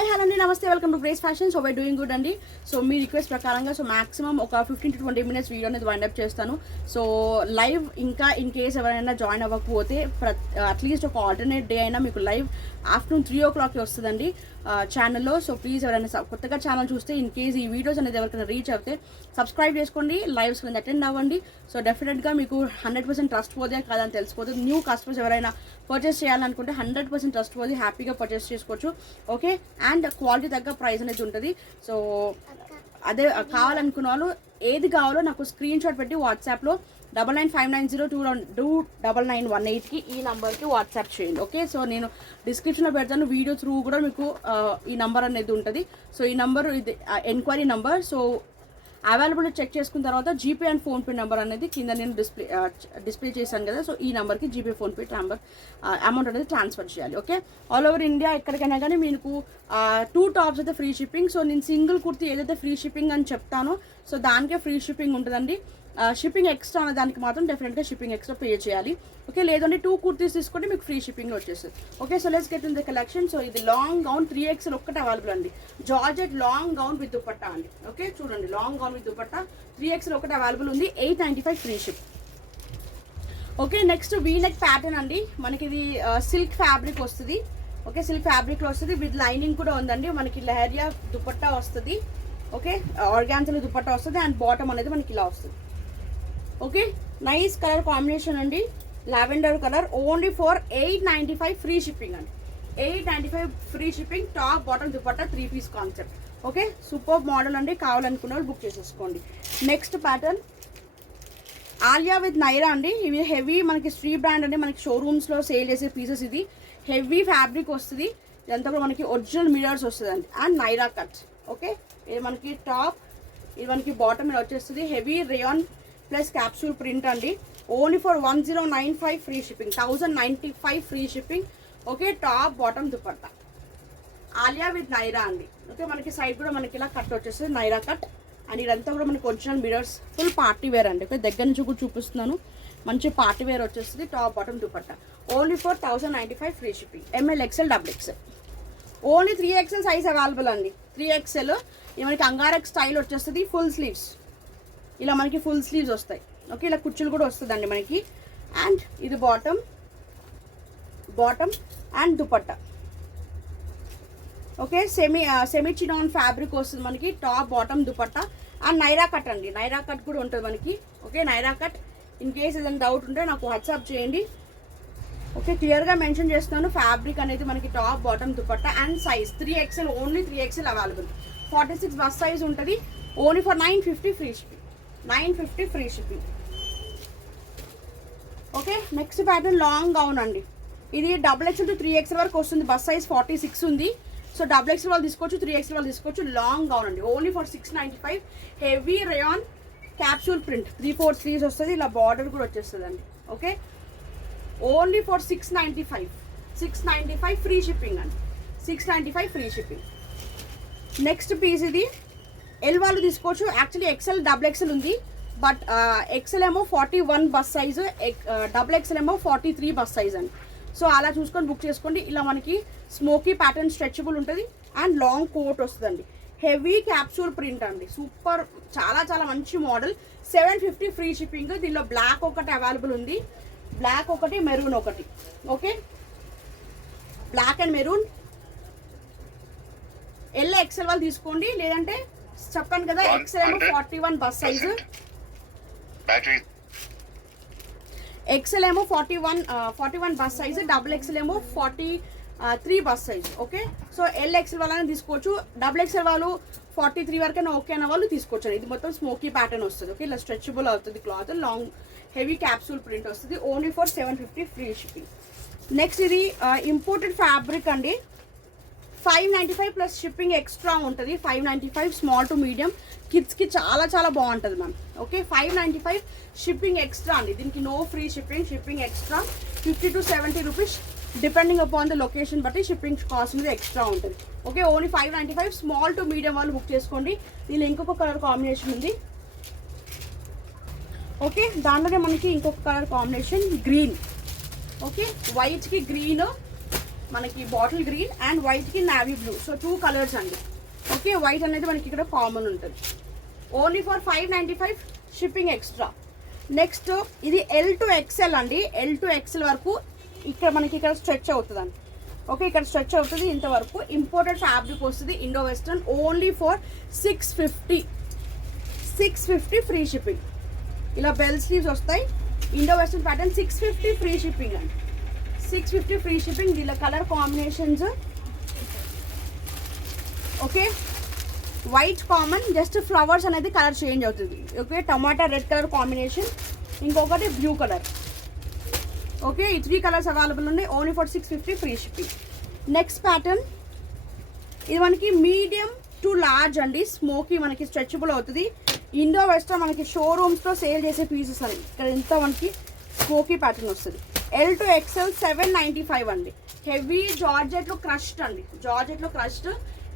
Hi hello అండి, నమస్తే, welcome to Grace Fashion. So we doing good అండి. So మీ రిక్వెస్ట్ ప్రకారంగా సో మాక్సిమం ఒక 15 to 20 minutes వీడియో అనేది వైండప్ చేస్తాను. సో లైవ్ ఇంకా ఇన్ కేస్ ఎవరైనా జాయిన్ అవ్వకపోతే అట్లీస్ట్ ఒక ఆల్టర్నేట్ డే అయినా మీకు లైవ్ ఆఫ్టర్నూన్ 3 o'clock వస్తుందండి ఛానల్లో. సో ప్లీజ్ ఎవరైనా కొత్తగా ఛానల్ చూస్తే ఇన్ కేస్ ఈ వీడియోస్ అనేది ఎవరికైనా రీచ్ అవుతే సబ్స్క్రైబ్ చేసుకోండి, లైవ్స్ అనేది అటెండ్ అవ్వండి. సో డెఫినెట్గా మీకు 100% ట్రస్ట్ పోదే కాదని తెలిసిపోతుంది. న్యూ కస్టమర్స్ ఎవరైనా పర్చేస్ చేయాలనుకుంటే 100% ట్రస్ట్ పోది హ్యాపీగా పర్చేస్ చేసుకోవచ్చు. ఓకే, అండ్ క్వాలిటీ తగ్గ ప్రైస్ అనేది ఉంటుంది. సో అదే కావాలనుకున్న వాళ్ళు ఏది కావాలో నాకు స్క్రీన్ షాట్ పెట్టి వాట్సాప్లో 9959029918కి ఈ నెంబర్కి వాట్సాప్ చేయండి. ఓకే, సో నేను డిస్క్రిప్షన్లో పెడతాను, వీడియో త్రూ కూడా మీకు ఈ నెంబర్ అనేది ఉంటుంది. సో ఈ నెంబర్ ఇది enquiry number. So available check చేసుకున్న తర్వాత జీపే అండ్ ఫోన్పే నెంబర్ అనేది కింద నేను డిస్ప్లే చేశాను కదా. సో ఈ నెంబర్కి జీపే ఫోన్పే అమౌంట్ అనేది ట్రాన్స్ఫర్ చేయాలి. ఓకే, ఆల్ ఓవర్ ఇండియా ఎక్కడికైనా కానీ మీకు 2 tops అయితే ఫ్రీ షిప్పింగ్. సో నేను సింగిల్ కుర్తీ ఏదైతే ఫ్రీ షిప్పింగ్ అని చెప్తానో సో దానికే ఫ్రీ షిప్పింగ్ ఉంటుందండి. షిప్పింగ్ ఎక్స్ట్రా అనే దానికి మాత్రం డెఫినెట్గా షిప్పింగ్ ఎక్స్ట్రా పే చేయాలి. ఓకే, లేదంటే 2 కుర్తీస్ తీసుకుంటే మీకు ఫ్రీ షిప్పింగ్ వచ్చేస్తుంది. Okay, so let's get in the collection. So ఇది లాంగ్ గౌన్ 3XL ఒక్కటి అవైలబుల్ అండి. Georgette long gown with dupatta అండి. ఓకే, చూడండి long gown with dupatta 3XL ఒకటి అవైలబుల్ ఉంది. 895 free ship. Okay, next V-neck pattern అండి. మనకి ఇది సిల్క్ ఫ్యాబ్రిక్ వస్తుంది. ఓకే, సిల్క్ ఫ్యాబ్రిక్లో వస్తుంది విత్ లైనింగ్ కూడా ఉందండి. మనకి లెహరియా దుపట్టా వస్తుంది. ఓకే, ఆర్గాన్జాలో దుపట్టా వస్తుంది అండ్ బాటమ్ అనేది మనకి ఇలా వస్తుంది. ఓకే, నైస్ కలర్ కాంబినేషన్ అండి, lavender colour. Only for 895 free shipping అండి. 895 free shipping. Top bottom dupatta 3 piece concept. Okay, super model అండి, కావాలనుకున్న వాళ్ళు బుక్ చేసేసుకోండి. Next pattern Alia with Naira అండి. ఇవి హెవీ మనకి స్ట్రీట్ బ్రాండ్ అండి, మనకి షోరూమ్స్లో సేల్ చేసే పీసెస్. ఇది హెవీ ఫ్యాబ్రిక్ వస్తుంది. ఇదంతా కూడా మనకి ఒరిజినల్ మిరర్స్ వస్తుంది అండి అండ్ నైరా కట్. ఓకే, ఇది మనకి టాప్, ఇది మనకి బాటమ్ ఇలా వచ్చేస్తుంది. Heavy rayon plus capsule print అండి. Only for 1095 free shipping. 1095 free shipping. Okay, top bottom dupatta Alia with Naira అండి. ఓకే, మనకి సైడ్ కూడా మనకి ఇలా కట్ వచ్చేస్తుంది, నైరా కట్. అండ్ ఇదంతా కూడా మనకి original mirrors, full party wear అండి. ఓకే, దగ్గర నుంచి కూడా చూపిస్తున్నాను, మంచి పార్టీ వేర్ వచ్చేస్తుంది. Top bottom dupatta only for 1095 free shipping. ML XL XXL. Only 3XL size available అండి. 3XL ఇది మనకి అంగారక్ స్టైల్ వచ్చేస్తుంది. ఫుల్ స్లీవ్స్ ఇలా మనకి ఫుల్ స్లీవ్స్ వస్తాయి. ఓకే, ఇలా కుచ్చులు కూడా వస్తుందండి మనకి. అండ్ ఇది bottom and dupatta. Okay, semi chinon fabric వస్తుంది మనకి. Top bottom dupatta and Naira cut అండి. నైరా కట్ కూడా ఉంటుంది మనకి. Okay, Naira cut. In case ఏదైనా డౌట్ ఉంటే నాకు వాట్సాప్ చేయండి. ఓకే, క్లియర్గా మెన్షన్ చేస్తున్నాను. ఫ్యాబ్రిక్ అనేది మనకి top bottom dupatta and size 3XL. Only 3XL available. 46 bust size ఉంటుంది. Only for 950 free shipping. 950 free shipping. Okay, next pattern long gown అండి. ఇది XXL to 3XL వరకు వస్తుంది. బస్ సైజ్ 46 ఉంది. సో XXL వాళ్ళు తీసుకోవచ్చు, 3XL వాళ్ళు తీసుకోవచ్చు. లాంగ్ గౌన్ అండి. Only for 695. Heavy rayon capsule print 3/4 sleeves వస్తుంది. ఇలా బార్డర్ కూడా వచ్చేస్తుంది అండి. Okay, only for 695 free shipping అండి. 695 ఫ్రీ షిప్పింగ్. నెక్స్ట్ పీస్ ఇది ఎల్ వాళ్ళు తీసుకోవచ్చు. యాక్చువల్లీ XXL ఉంది, బట్ XL ఏమో 41 బస్ సైజు, XXL ఏమో 43 బస్ సైజ్ అండి. సో అలా చూసుకొని బుక్ చేసుకోండి. ఇలా మనకి స్మోకీ ప్యాటర్న్ స్ట్రెచబుల్ ఉంటుంది అండ్ లాంగ్ కోట్ వస్తుందండి. హెవీ క్యాప్సూల్ ప్రింట్ అండి. సూపర్, చాలా చాలా మంచి మోడల్. 750 free shipping. దీనిలో బ్లాక్ ఒకటి అవైలబుల్ ఉంది, బ్లాక్ ఒకటి, మెరూన్ ఒకటి. Okay, black and maroon. XL వాళ్ళు తీసుకోండి, లేదంటే చెప్పాను కదా XL ఏమో 41 బస్ సైజు, XL ఏమో 41 బస్ సైజు, XXL ఏమో 43 bus size. Okay, so XL వాళ్ళని తీసుకోవచ్చు. XXL వాళ్ళు 43 వరకైనా ఓకే అన్న వాళ్ళు తీసుకోవచ్చు. ఇది మొత్తం స్మోకీ ప్యాటర్న్ వస్తుంది. ఓకే, ఇలా స్ట్రెచబుల్ అవుతుంది cloth. Long heavy capsule print వస్తుంది. Only for 750 free shipping. Next ఇది ఇంపోర్టెడ్ ఫ్యాబ్రిక్ అండి. 595 ప్లస్ షిప్పింగ్ ఎక్స్ట్రా ఉంటుంది. 595 స్మాల్ టు మీడియం కిడ్స్కి చాలా చాలా బాగుంటుంది మ్యామ్. ఓకే, 595 షిప్పింగ్ ఎక్స్ట్రా అండి. దీనికి no free shipping extra 50 to 70 rupees depending upon the location బట్టి షిప్పింగ్ కాస్ట్ అనేది ఎక్స్ట్రా ఉంటుంది. Okay, only 595. Small to medium వాళ్ళు బుక్ చేసుకోండి. దీనిలో ఇంకొక కలర్ కాంబినేషన్ ఉంది. ఓకే, దాంట్లోనే మనకి ఇంకొక కలర్ కాంబినేషన్ గ్రీన్. ఓకే, వైట్కి గ్రీన్ మనకి బాటిల్ గ్రీన్ అండ్ వైట్కి నావీ బ్లూ. సో 2 కలర్స్ అండి. ఓకే, వైట్ అనేది మనకి ఇక్కడ కామన్ ఉంటుంది. Only for 595 shipping extra. Next ఇది L to XL అండి. L to XL వరకు ఇక్కడ మనకి ఇక్కడ స్ట్రెచ్ అవుతుందండి. ఓకే, ఇక్కడ స్ట్రెచ్ అవుతుంది ఇంతవరకు. ఇంపోర్టెడ్ ఫ్యాబ్రిక్ వస్తుంది, Indo western. Only for 650 free shipping. ఇలా బెల్ స్లీవ్స్ వస్తాయి, Indo western pattern. 650 free shipping అండి. 650 ఫ్రీ షిప్పింగ్. దీనిలో colour combinations okay, white common, just flowers అనేది కలర్ చేంజ్ అవుతుంది. ఓకే, టమాటా రెడ్ కలర్ కాంబినేషన్, ఇంకొకటి బ్లూ కలర్. ఓకే, ఈ 3 colours available ఉన్నాయి. Only for 650 free shipping. Next pattern ఇది మనకి medium to large అండి. స్మోకీ మనకి స్ట్రెచబుల్ అవుతుంది. ఇండో వెస్టర్న్ మనకి షోరూమ్స్లో సేల్ చేసే పీసెస్ అని. ఇక్కడ ఇంత మనకి స్మోకీ ప్యాటర్న్ వస్తుంది. L to XL 795 అండి. హెవీ జార్జెట్లో క్రష్డ్ అండి. జార్జెట్లో క్రష్డ్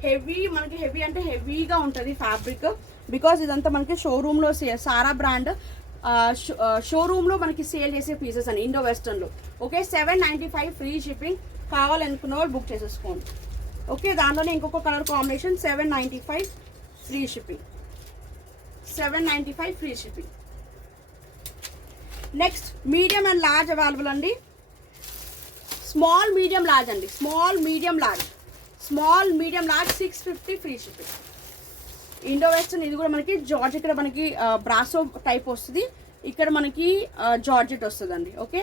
హెవీ, మనకి హెవీ అంటే హెవీగా ఉంటుంది ఫ్యాబ్రిక్. బికాజ్ ఇదంతా మనకి షోరూంలో సారా బ్రాండ్ షోరూంలో మనకి సేల్ చేసే పీసెస్ అండి ఇండో వెస్టర్న్లో. Okay, 795 free shipping. కావాలనుకున్న వాళ్ళు బుక్ చేసేసుకోండి. ఓకే, దాంట్లోనే ఇంకొక colour combination 795 free shipping. 795 free shipping. Next medium and large available అండి. స్మాల్ మీడియం లార్జ్ అండి. Small medium large 650 free shipping. Indo western ఇది కూడా మనకి జార్జ్, ఇక్కడ మనకి బ్రాసో టైప్ వస్తుంది, ఇక్కడ మనకి జార్జెట్ వస్తుందండి. Okay,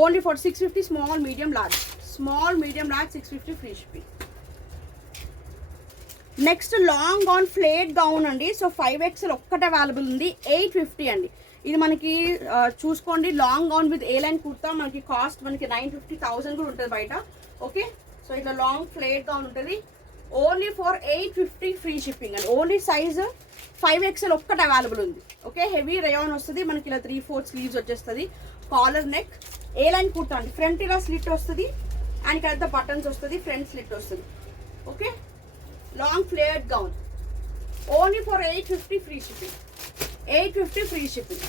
only for 650 small medium large 650 free shipping. Next long gown flared gown అండి. సో 5XL ఒక్కటే అవైలబుల్ ఉంది. 850 అండి. ఇది మనకి చూసుకోండి, long gown with a line kurta. మనకి కాస్ట్ మనకి 950,000 కూడా ఉంటుంది బయట. ఓకే, సో ఇట్లా లాంగ్ ఫ్లేట్ గౌన్ ఉంటుంది. ఓన్లీ ఫర్ 850 ఫ్రీ షిప్పింగ్ అండి. ఓన్లీ సైజ్ 5XL ఒక్కటి అవైలబుల్ ఉంది. ఓకే, హెవీ రేయాన్ వస్తుంది మనకి. ఇలా 3/4 స్లీవ్స్ వచ్చేస్తుంది. Collar neck, a line kurta అండి. ఫ్రంట్ ఇలా స్లిట్ వస్తుంది అండ్ ఇక్కడ బటన్స్ వస్తుంది, ఫ్రంట్ స్లిట్ వస్తుంది. Okay, long flared gown only for 850 free shipping. 850 free shipping.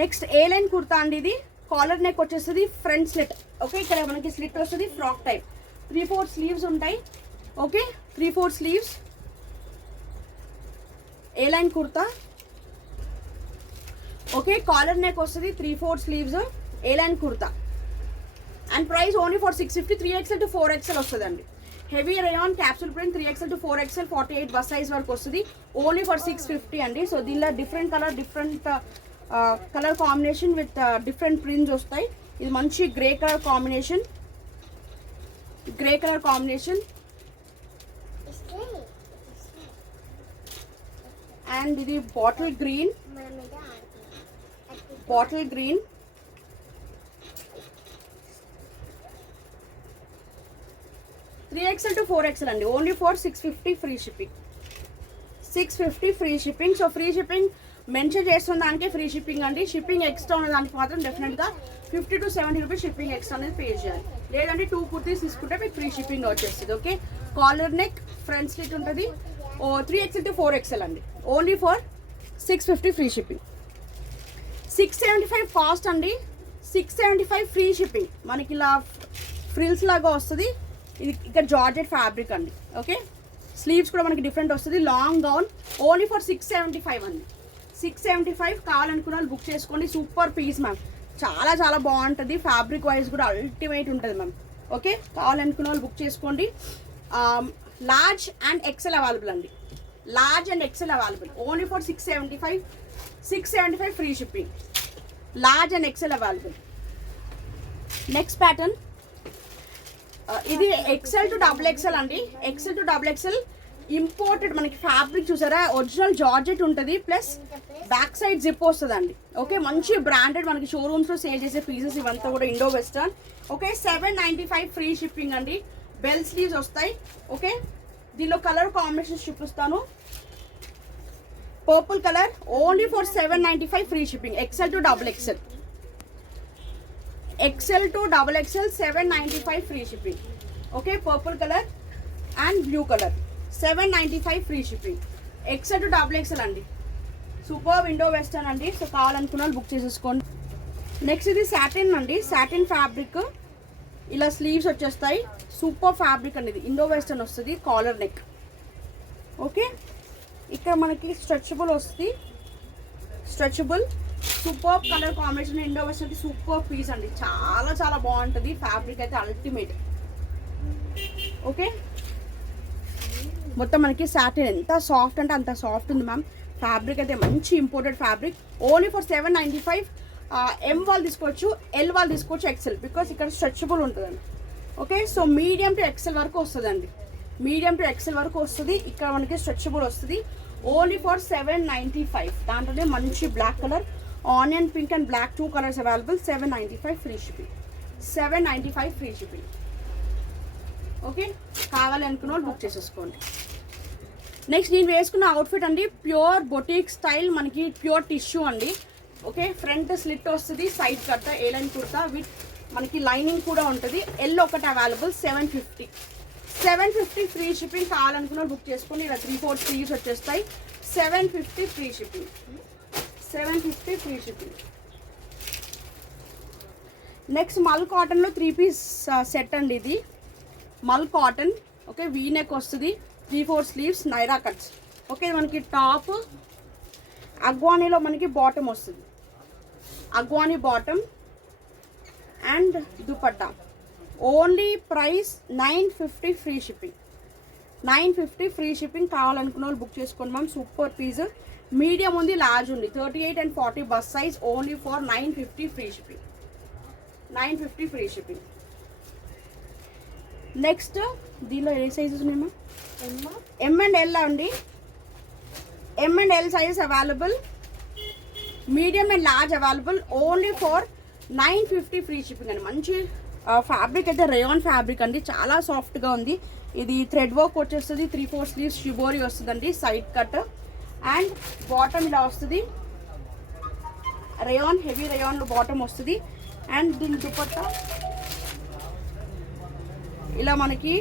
Next a line kurta అండి. ఇది కాలర్ నెక్ వచ్చేస్తుంది, ఫ్రంట్ స్లిట్. ఓకే, ఇక్కడ మనకి స్లిట్ వస్తుంది, ఫ్రాక్ టైప్. 3/4 స్లీవ్స్ ఉంటాయి. Okay, 3/4 sleeves, a line kurta. Okay, collar neck వస్తుంది, 3/4 sleeves, a line kurta. And price only for 650. 3XL to 4XL వస్తుందండి. Heavy rayon capsule print 3XL to 4XL 48 bus size వరకు వస్తుంది. Only for 650 అండి. So దీనిలో different colour, different colour combination with different prints వస్తాయి. ఇది మంచి grey colour combination, and ఇది bottle green 3XL to 4XL అండి. Only for 650 free shipping. 650 free shipping. So free shipping mention చేస్తున్న దానికే ఫ్రీ షిప్పింగ్ అండి. షిప్పింగ్ ఎక్స్ట్రా ఉన్న దానికి మాత్రం డెఫినెట్గా 50 to 70 రూపీస్ షిప్పింగ్ ఎక్స్ట్రా అనేది పే చేయాలి. లేదంటే 2 కుర్తీస్ తీసుకుంటే మీకు ఫ్రీ షిప్పింగ్ వచ్చేస్తుంది. Okay, collar neck, front slit ఉంటుంది. 3XL to 4XL అండి. Only for 650 free shipping. 675 cost అండి. 675 ఫ్రీ షిప్పింగ్. మనకి ఇలా ఫ్రిల్స్ లాగా వస్తుంది. ఇది ఇక్కడ జార్జెట్ ఫ్యాబ్రిక్ అండి. ఓకే, స్లీవ్స్ కూడా మనకి డిఫరెంట్ వస్తుంది. లాంగ్ గౌన్ ఓన్లీ ఫర్ 675 అండి. 675 కావాలనుకున్న వాళ్ళు బుక్ చేసుకోండి. సూపర్ పీస్ మ్యామ్, చాలా చాలా బాగుంటుంది. ఫ్యాబ్రిక్ వైజ్ కూడా అల్టిమేట్ ఉంటుంది మ్యామ్. ఓకే, కావాలనుకున్న వాళ్ళు బుక్ చేసుకోండి. లార్జ్ అండ్ ఎక్సెల్ అవైలబుల్ అండి. Large and XL available only for 675 free shipping. Large and XL available. Next pattern ఇది XL to XXL అండి. XL to XXL ఇంపోర్టెడ్ మనకి fabric చూసారా, ఒరిజినల్ జార్జెట్ ఉంటుంది, plus back side zip వస్తుందండి. Okay, మంచి branded మనకి షోరూమ్స్లో సేల్ చేసే పీసెస్ ఇవంతా కూడా Indo western. Okay, 795 free shipping అండి. బెల్ స్లీవ్స్ వస్తాయి. ఓకే, దీనిలో కలర్ కాంబినేషన్స్ చూపిస్తాను. Purple colour only for 795 free shipping. XL to XXL. XL to XXL 795 free shipping. Okay, purple color and blue color 795 free shipping. XL to XXL అండి. Super Indo western అండి. So కావాలనుకున్న వాళ్ళు book చేసేసుకోండి. Next ఇది satin అండి, satin fabric. ఇలా sleeves వచ్చేస్తాయి. Super fabric అండి, ఇది ఇండో వెస్టర్న్ వస్తుంది, కాలర్ నెక్. ఓకే, ఇక్కడ మనకి స్ట్రెచబుల్ వస్తుంది, stretchable. Super colour combination, Indo వెస్టర్న్కి సూపర్ పీస్ అండి. చాలా చాలా బాగుంటుంది ఫ్యాబ్రిక్ అయితే, అల్టిమేట్. ఓకే, మొత్తం మనకి సాటిన్ ఎంత సాఫ్ట్ అంటే అంత సాఫ్ట్ ఉంది మ్యామ్. ఫ్యాబ్రిక్ అయితే మంచి imported fabric. Only for 795. M వాళ్ళు తీసుకోవచ్చు, ఎల్ వాళ్ళు తీసుకోవచ్చు, ఎక్సెల్, బికాస్ ఇక్కడ స్ట్రెచబుల్ ఉంటుందండి. Okay, so medium to XL వరకు వస్తుందండి, మీడియం టు ఎక్సెల్ వరకు వస్తుంది. ఇక్కడ మనకి స్ట్రెచబుల్ వస్తుంది. Only for 795. దాంట్లోనే మంచి black colour, onion pink and black 2 colours available. 795 free shipping, 795 free shipping. Okay, కావాలి అనుకున్న వాళ్ళు బుక్ చేసేసుకోండి. నెక్స్ట్ నేను వేసుకున్న అవుట్ఫిట్ అండి, ప్యూర్ బొటిక్ స్టైల్, మనకి ప్యూర్ టిష్యూ అండి. ఓకే, ఫ్రంట్ స్లిట్ వస్తుంది, side cut A line kurta with మనకి లైనింగ్ కూడా ఉంటుంది. ఎల్ ఒకటి అవైలబుల్. 750, 750 free shipping. కావాలనుకున్న బుక్ చేసుకొని ఇలా 3-4 స్లీవ్స్ వచ్చేస్తాయి. 750 free shipping, 750 free shipping. Next మల్ కాటన్లో 3 పీస్ సెట్ అండి, ఇది మల్ కాటన్. ఓకే, వీ నెక్ వస్తుంది, 3-4 స్లీవ్స్, నైరా కట్స్. ఓకే, మనకి టాప్ అగ్వానీలో మనకి బాటమ్ వస్తుంది, అగ్వానీ bottom and dupatta. Only price 950 free shipping, 950 free shipping. కావాలనుకున్న వాళ్ళు బుక్ చేసుకోండి మ్యామ్. సూపర్ పీస్, మీడియం ఉంది, లార్జ్ ఉంది, 38 and 40 plus size. Only for 950 free shipping, 950 free shipping. Next దీనిలో ఏ సైజెస్ ఉన్నాయి మ్యామ్? ఎం అండ్ ఎల్ అండి, M and L sizes available, medium and large available. Only for 950 free shipping అండి. మంచి fabric అయితే rayon fabric అండి, చాలా సాఫ్ట్గా ఉంది. ఇది థ్రెడ్ వర్క్ వచ్చేస్తుంది, 3-4 స్లీవ్స్ షిబోరి వస్తుందండి, సైడ్ కట్ అండ్ బాటమ్ ఇలా వస్తుంది. రేయాన్, హెవీ రేయాన్ బాటమ్ వస్తుంది. అండ్ దీని దుపట్టా ఇలా మనకి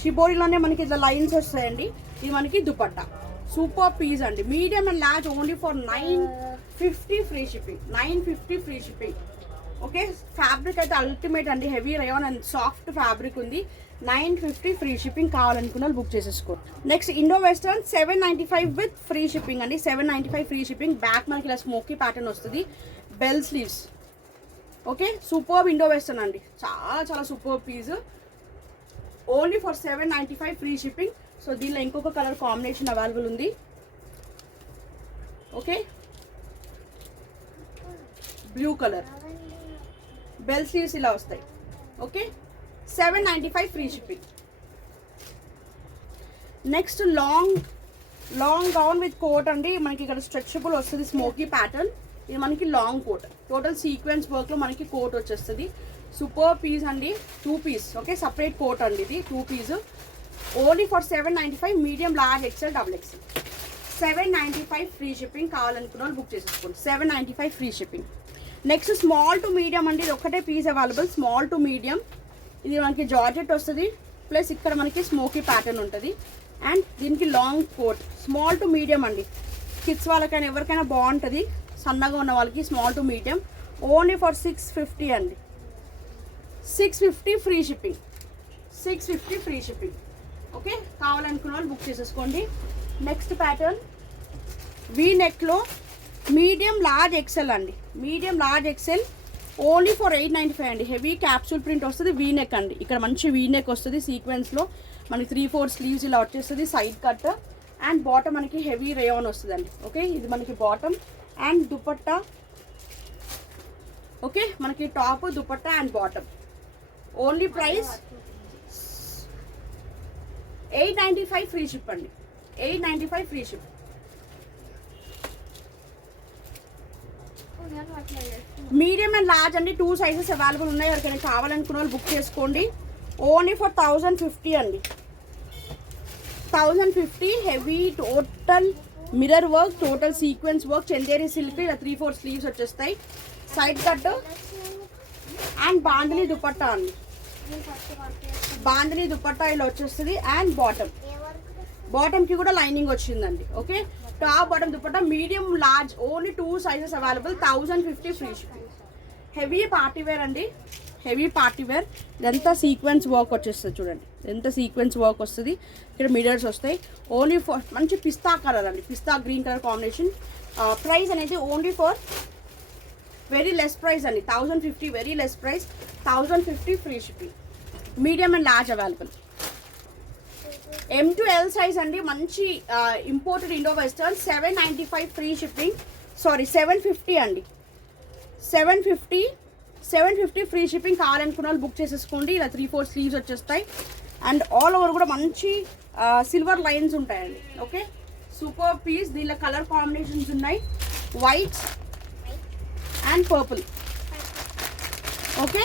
షిబోరిలోనే మనకి ఇట్లా లైన్స్ వస్తాయండి. ఇది మనకి దుపట్టా. సూపర్ పీస్ అండి, medium and large. Only for 950 free shipping, 950 free shipping. Okay, fabric అయితే అల్టిమేట్ అండి, heavy rayon and soft fabric ఉంది. 950 ఫ్రీ షిప్పింగ్. కావాలనుకున్న బుక్ చేసేసుకోండి. Next Indo western 795 with free shipping అండి, 795 ఫ్రీ షిప్పింగ్. బ్యాక్ మనకి ఇలా smokey pattern వస్తుంది, bell sleeves. Okay, super Indo western అండి, చాలా చాలా super piece. Only for 795 free shipping. So దీనిలో ఇంకొక కలర్ కాంబినేషన్ అవైలబుల్ ఉంది. Okay, blue colour, bell sleeves ఇలా వస్తాయి. Okay, 795 free shipping. Next long gown with coat అండి, మనకి ఇక్కడ స్ట్రెచబుల్ వస్తుంది, స్మోకీ ప్యాటర్న్. ఇది మనకి లాంగ్ కోట్, టోటల్ సీక్వెన్స్ వర్క్లో మనకి కోట్ వచ్చేస్తుంది. సూపర్ పీస్ అండి, 2 పీస్. ఓకే, సపరేట్ కోట్ అండి, ఇది 2 piece. Only for 795, medium, large, XL, double XL. 795 free shipping. కావాలనుకున్న వాళ్ళు బుక్ చేసేసుకోండి, 795 free shipping. Next small to medium అండి, ఇది ఒకటే piece available, small to medium. ఇది మనకి జార్జెట్ వస్తుంది, ప్లస్ ఇక్కడ మనకి స్మోకీ ప్యాటర్న్ ఉంటుంది. అండ్ దీనికి long coat, small to medium అండి. కిడ్స్ వాళ్ళకైనా ఎవరికైనా బాగుంటుంది, సన్నగా ఉన్న వాళ్ళకి. Small to medium. Only for 650 అండి, 650 free shipping, 650 free shipping. Okay, కావాలనుకున్న వాళ్ళు బుక్ చేసేసుకోండి. నెక్స్ట్ ప్యాటర్న్ వీ నెక్లో మీడియం, లార్జ్, ఎక్సెల్ అండి, medium, large, XL. Only for 895 అండి. హెవీ క్యాప్సూల్ ప్రింట్ వస్తుంది, వీ నెక్ అండి. ఇక్కడ మంచి వీ నెక్ వస్తుంది, సీక్వెన్స్లో మనకి 3-4 స్లీవ్స్ ఇలా వచ్చేస్తుంది, సైడ్ కట్. అండ్ బాటమ్ మనకి హెవీ రేయాన్ వస్తుందండి. ఓకే, ఇది మనకి బాటమ్ అండ్ దుపట్టా. ఓకే, మనకి top, dupatta and bottom. Only price 895 free ship అండి, 895 free ship. Medium and large అండి, 2 సైజెస్ అవైలబుల్ ఉన్నాయి. ఎవరికైనా కావాలనుకున్న వాళ్ళు బుక్ చేసుకోండి. ఓన్లీ ఫర్ 1050 అండి, 1050. Heavy total mirror work, total sequence work, Chanderi silk. ఇలా 3-4 స్లీవ్స్ వచ్చేస్తాయి, side cut and bandhani dupatta అండి. బాందిని దుపట్టా ఇలా వచ్చేస్తుంది. అండ్ బాటమ్, బాటమ్కి కూడా లైనింగ్ వచ్చిందండి. Okay, top bottom dupatta medium large only 2 sizes available 1050 free shipping. Heavy party wear అండి, హెవీ పార్టీ వేర్. ఇదంతా sequence work వచ్చేస్తుంది చూడండి, ఎంత సీక్వెన్స్ వర్క్ వస్తుంది. ఇక్కడ మిరర్స్ వస్తాయి. ఓన్లీ ఫర్ మంచి పిస్తా కలర్ అండి, పిస్తా గ్రీన్ కలర్ కాంబినేషన్. ప్రైస్ అనేది only for very less price అండి, 1050 very less price, 1050 free shipping. Medium and large available. M to L size అండి, మంచి imported Indo western 795 free shipping. Sorry 750 అండి, 750 free shipping. కావాలనుకున్న వాళ్ళు book చేసేసుకోండి. ఇలా 3-4 sleeves వచ్చేస్తాయి అండ్ ఆల్ ఓవర్ కూడా మంచి సిల్వర్ లైన్స్ ఉంటాయండి. Okay, super piece. దీనిలో కలర్ కాంబినేషన్స్ ఉన్నాయి, white and purple. Okay,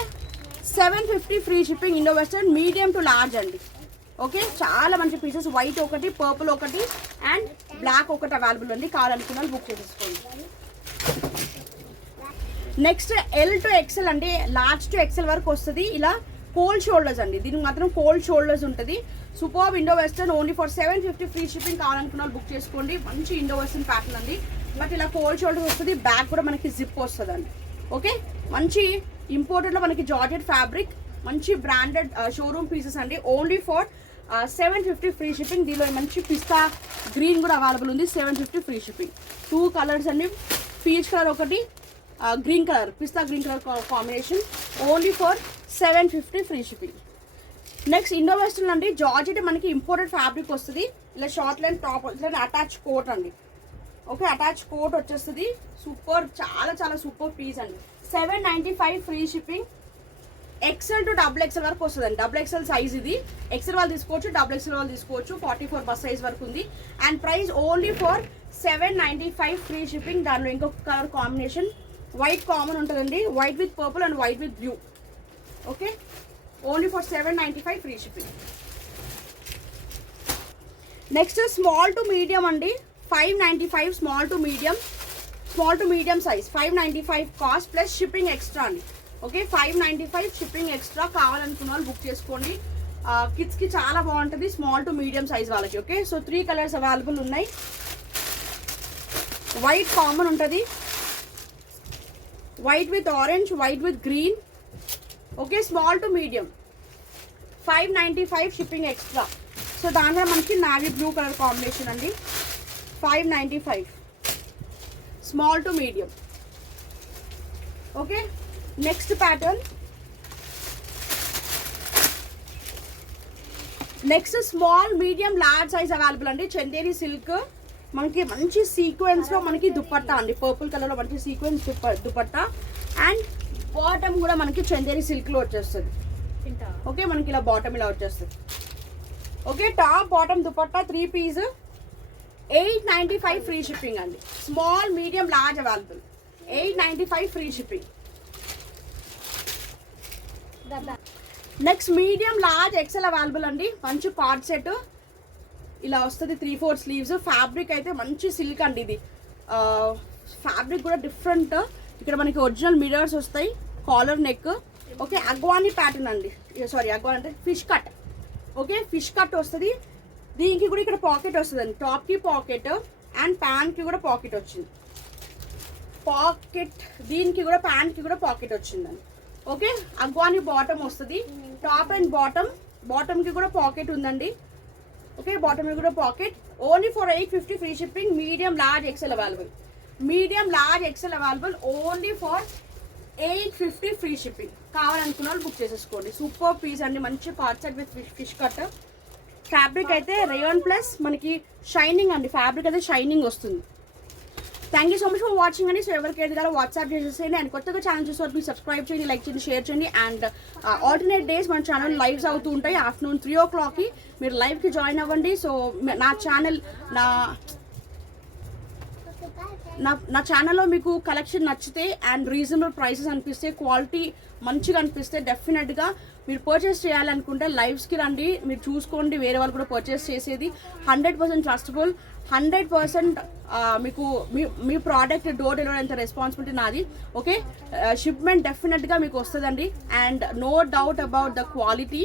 750 free shipping. Indo western medium to large అండి. ఓకే, చాలా మంచి పీసెస్. వైట్ ఒకటి, పర్పుల్ ఒకటి అండ్ బ్లాక్ ఒకటి అవైలబుల్ ఉంది. కావాలనుకున్న వాళ్ళు బుక్ చేసేసుకోండి. నెక్స్ట్ L to XL అండి, లార్జ్ టు XL వరకు వస్తుంది. ఇలా కోల్డ్ షోల్డర్స్ అండి, దీనికి మాత్రం కోల్డ్ షోల్డర్స్ ఉంటుంది. Super Indo western only for 750 free shipping. కావాలనుకున్న వాళ్ళు బుక్ చేసుకోండి. మంచి ఇండో వెస్టర్న్ ప్యాటర్న్ అండి, బట్ ఇలా కోల్డ్ షోల్డర్స్ వస్తుంది. బ్యాక్ కూడా మనకి జిప్ వస్తుంది అండి. ఓకే, మంచి ఇంపోర్టెడ్లో మనకి జార్జెట్ ఫ్యాబ్రిక్, మంచి బ్రాండెడ్ షోరూమ్ పీసెస్ అండి. Only for 750 free shipping. దీనిలో మంచి పిస్తా గ్రీన్ కూడా అవైలబుల్ ఉంది, 750 ఫ్రీ షిప్పింగ్. 2 కలర్స్ అండి, పీచ్ కలర్ ఒకటి, green colour, pista green colour combination. Only for 750 free shipping. Next Indo western అండి, జార్జెట్ మనకి ఇంపోర్టెడ్ ఫ్యాబ్రిక్ వస్తుంది. ఇలా షార్ట్ లైన్ టాప్, ఇలా అటాచ్ కోట్ అండి. ఓకే, అటాచ్ కోట్ వచ్చేస్తుంది. సూపర్, చాలా చాలా సూపర్ పీస్ అండి. 795 free shipping. XL to XXL వరకు వస్తుందండి. XXL సైజ్ ఇది. ఎక్సెల్ వాళ్ళు తీసుకోవచ్చు, XXL వాళ్ళు తీసుకోవచ్చు. 44 బస్ సైజ్ వరకు ఉంది. And price only for 795 free shipping. దానిలో ఇంకొక కలర్ కాంబినేషన్ వైట్ కామన్ ఉంటుందండి, white with purple and white with blue. Okay, only for 795 free shipping. Next small to medium అండి, 595 small to medium size 595 cost plus shipping extra అండి. Okay, 595 shipping extra. కావాలనుకున్న వాళ్ళు book చేసుకోండి. కిడ్స్కి చాలా బాగుంటుంది, small to medium size వాళ్ళకి. Okay, so 3 colours available ఉన్నాయి. వైట్ కామన్ ఉంటుంది, white with orange, white with green. Okay, small to medium 595 shipping extra. So దాంట్లో మనకి నావీ బ్లూ కలర్ కాంబినేషన్ అండి, 595 small to medium. Okay, next pattern. Next small medium large size available అండి. Chanderi silk మనకి మంచి sequence లో మనకి దుపట్టా అండి, purple colour లో మంచి సీక్వెన్స్ దుపట్టా అండ్ బాటమ్ కూడా మనకి చందేరి సిల్క్ లో వచ్చేస్తుంది. ఓకే, మనకి ఇలా బాటమ్ ఇలా వచ్చేస్తుంది. Okay, top bottom dupatta 3 piece 895 free shipping అండి. Small medium large available, 895 free shipping. Next medium large XL available అండి. మంచి కార్డ్ సెట్ ఇలా వస్తుంది, 3-4 స్లీవ్స్. ఫ్యాబ్రిక్ అయితే మంచి సిల్క్ అండి. ఇది ఫ్యాబ్రిక్ కూడా డిఫరెంట్. ఇక్కడ మనకి ఒరిజినల్ మిరర్స్ వస్తాయి, కాలర్ నెక్. ఓకే, అగ్వాని ప్యాటర్న్ అండి, సారీ అగ్వాని అంటే fish cut. Okay, fish cut వస్తుంది. దీనికి కూడా ఇక్కడ పాకెట్ వస్తుందండి, టాప్కి పాకెట్ అండ్ ప్యాంట్కి కూడా పాకెట్ వచ్చింది. పాకెట్ దీనికి కూడా ప్యాంట్కి కూడా పాకెట్ వచ్చిందండి. ఓకే, అగ్వాని బాటమ్ వస్తుంది, టాప్ అండ్ బాటమ్కి కూడా పాకెట్ ఉందండి. ఓకే, బాటమ్కి కూడా pocket. Only for 850 free shipping. Medium large XL available, only for 850 free shipping. కావాలనుకున్న వాళ్ళు బుక్ చేసేసుకోండి. సూపర్ పీస్ అండి, మంచి cord set with fish cut. Fabric అయితే రేయాన్ ప్లస్ మనకి షైనింగ్ అండి, ఫ్యాబ్రిక్ అయితే షైనింగ్ వస్తుంది. Thank you so much for watching అండి. సో ఎవరికైతే కదా వాట్సాప్ చేసేసేయండి. అండ్ కొత్తగా ఛానల్ చూసి ప్లీజ్ సబ్స్క్రైబ్ చేయండి, లైక్ చేయండి, షేర్ చేయండి. అండ్ ఆల్టర్నేట్ డేస్ మన ఛానల్ లైవ్స్ అవుతూ ఉంటాయి. ఆఫ్టర్నూన్ 3 o'clockకి మీరు లైవ్కి జాయిన్ అవ్వండి. సో నా ఛానల్ నా ఛానల్లో మీకు కలెక్షన్ నచ్చితే అండ్ రీజనబుల్ ప్రైసెస్ అనిపిస్తే, క్వాలిటీ మంచిగా అనిపిస్తే డెఫినెట్గా మీరు పర్చేస్ చేయాలనుకుంటే లైవ్స్కి రండి, మీరు చూసుకోండి. వేరే వాళ్ళు కూడా పర్చేస్ చేసేది 100% ట్రస్టబుల్, 100% మీకు మీ ప్రోడక్ట్ డోర్ డెలివరీ అంత రెస్పాన్సిబిలిటీ నాది. ఓకే, షిప్మెంట్ డెఫినెట్గా మీకు వస్తుందండి. And no doubt about the quality,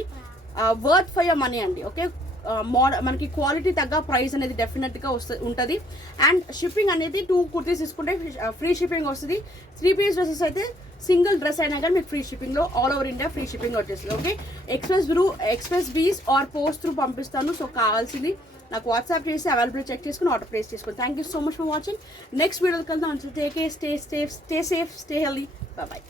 worth for your money అండి. ఓకే, మనకి క్వాలిటీ తగ్గ ప్రైస్ అనేది డెఫినెట్గా ఉంటుంది. అండ్ షిప్పింగ్ అనేది 2 కుర్తీస్ తీసుకుంటే ఫ్రీ షిప్పింగ్ వస్తుంది. 3 పీస్ డ్రెస్సెస్ అయితే సింగిల్ డ్రెస్ అయినా కానీ మీకు ఫ్రీ షిప్పింగ్లో all over India free shipping వచ్చేస్తుంది. Okay, XpressBees or post through పంపిస్తాను. సో కావాల్సింది నాకు వాట్సాప్ చేసి అవైలబుల్ చెక్ చేసుకుని ఆర్డర్ ప్లేస్ చేసుకోండి. Thank you so much for watching. Next వీడియోకి వెళ్దాం. Take care, stay safe, stay healthy. Bye.